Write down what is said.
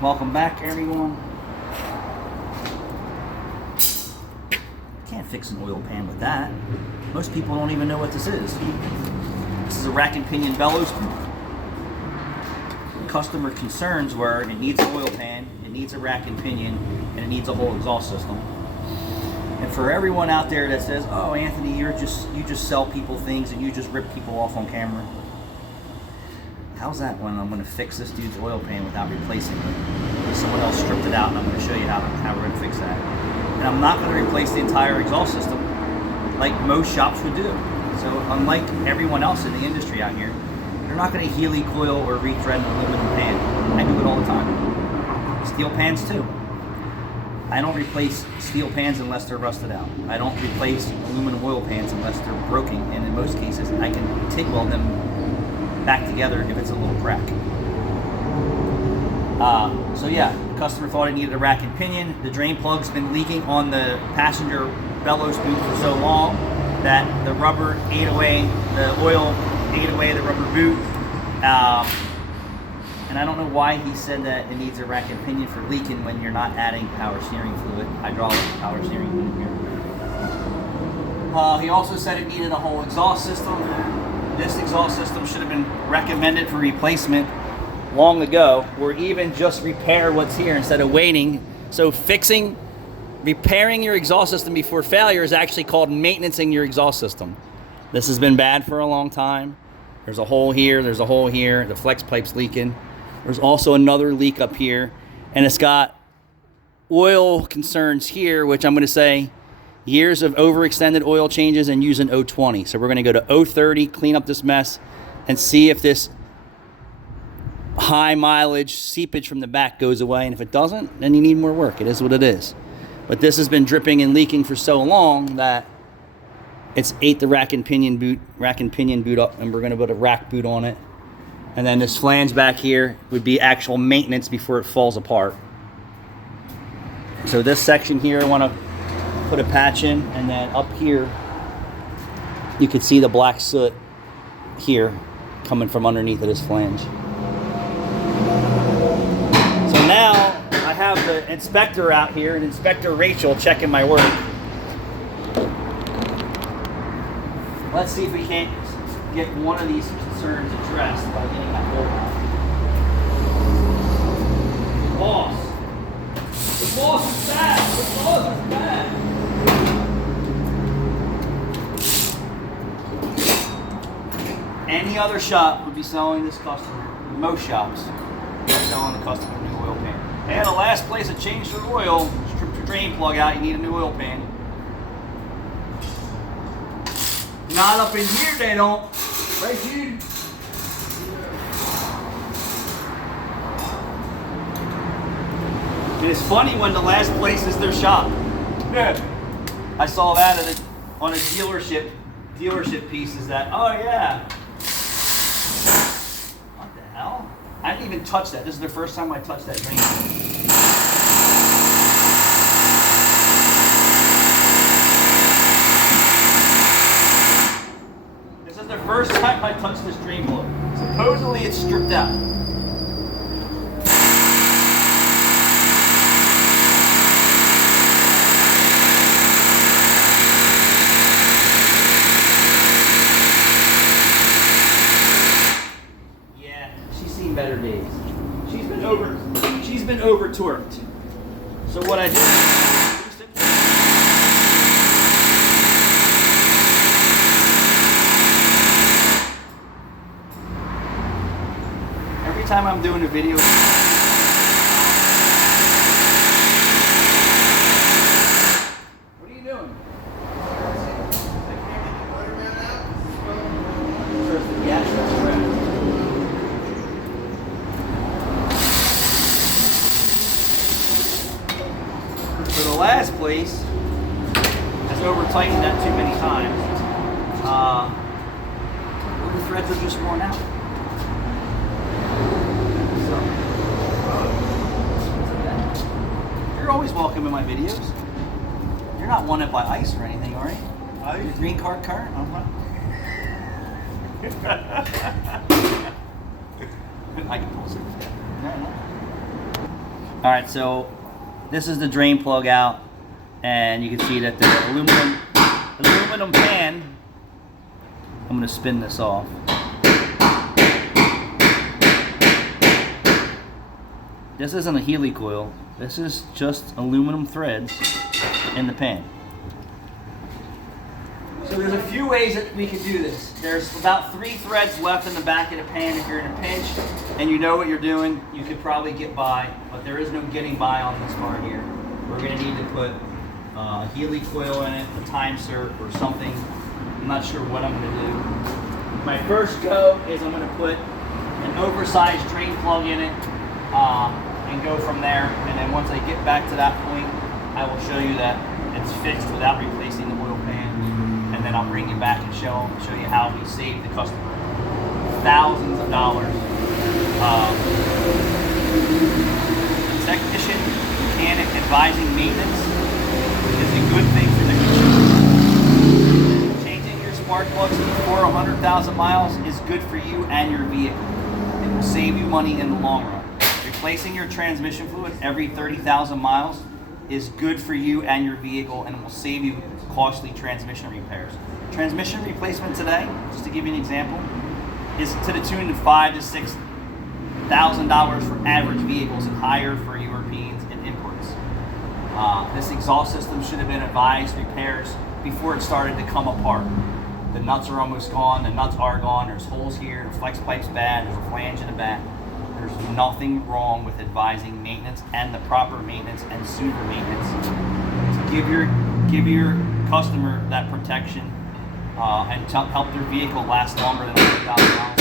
Welcome back, everyone. Can't fix an oil pan with that. Most people don't even know what this is. This is a rack and pinion bellows pump. Customer concerns were it needs an oil pan, it needs a rack and pinion, and it needs a whole exhaust system. And for everyone out there that says, "Oh, Anthony, you just sell people things and you just rip people off on camera," how's that when I'm going to fix this dude's oil pan without replacing it? Someone else stripped it out, and I'm going to show you how we're going to fix that. And I'm not going to replace the entire exhaust system like most shops would do. So unlike everyone else in the industry out here, you're not going to Healy coil or rethread an aluminum pan. I do it all the time. Steel pans too. I don't replace steel pans unless they're rusted out. I don't replace aluminum oil pans unless they're broken, and in most cases I can TIG weld them back together if it's a little crack. So yeah, the customer thought it needed a rack and pinion. The drain plug's been leaking on the passenger bellows boot for so long that the rubber ate away, the oil ate away the rubber boot. And I don't know why he said that it needs a rack and pinion for leaking when you're not adding power steering fluid, hydraulic power steering fluid here. He also said it needed a whole exhaust system. This exhaust system should have been recommended for replacement long ago, or even just repair what's here instead of waiting. So repairing your exhaust system before failure is actually called maintaining your exhaust system. This has been bad for a long time. There's a hole here, there's a hole here, the flex pipe's leaking. There's also another leak up here, and it's got oil concerns here, which I'm going to say years of overextended oil changes and using 020. So we're going to go to 030, clean up this mess, and see if this high mileage seepage from the back goes away. And if it doesn't, then you need more work. It is what it is. But this has been dripping and leaking for so long that it's ate the rack and pinion boot up, and we're going to put a rack boot on it. And then this flange back here would be actual maintenance before it falls apart. So this section here, I want to put a patch in, and then up here, you can see the black soot here coming from underneath of this flange. So now I have the inspector out here, and Inspector Rachel checking my work. Let's see if we can't get one of these concerns addressed by getting that hole out. The boss is bad. The boss is bad. Any other shop would be selling this customer. Most shops are selling the customer a new oil pan. And the last place that changed their oil, stripped your drain plug out, you need a new oil pan. Not up in here, they don't. Right here. And it's funny when the last place is their shop. Yeah. I saw that on a dealership piece. Is that? Oh yeah. What the hell? I didn't even touch that. This is the first time I touched that drain. The first time I touched this drain plug. Supposedly it's stripped out. Yeah, she's seen better days. She's been over torqued. So what I did, every time I'm doing a video, what are you doing? Yes, that's correct. So the last place has over tightened that too many times. The threads are just worn out. You're always welcome in my videos. You're not wanted by ICE or anything, are you? Your green card current? I can pull it. All right, so this is the drain plug out, and you can see that the aluminum pan. I'm going to spin this off. This isn't a Healy coil. This is just aluminum threads in the pan. So there's a few ways that we can do this. There's about 3 threads left in the back of the pan. If you're in a pinch and you know what you're doing, you could probably get by, but there is no getting by on this car here. We're going to need to put a Healy coil in it, a time cert or something. I'm not sure what I'm going to do. My first go is I'm going to put an oversized drain plug in it and go from there. And then once I get back to that point, I will show you that it's fixed without replacing the oil pan. And then I'll bring you back and show you how we save the customer thousands of dollars. Technician, mechanic, advising maintenance is a good thing for the consumer. Changing your spark plugs before 100,000 miles is good for you and your vehicle. It will save you money in the long run. Replacing your transmission fluid every 30,000 miles is good for you and your vehicle, and it will save you costly transmission repairs. Transmission replacement today, just to give you an example, is to the tune of $5,000 to $6,000 for average vehicles and higher for Europeans and imports. This exhaust system should have been advised repairs before it started to come apart. The nuts are almost gone, the nuts are gone, there's holes here, the flex pipe's bad, there's a flange in the back. There's nothing wrong with advising maintenance and the proper maintenance and super maintenance to give your customer that protection and to help their vehicle last longer than 100,000 miles.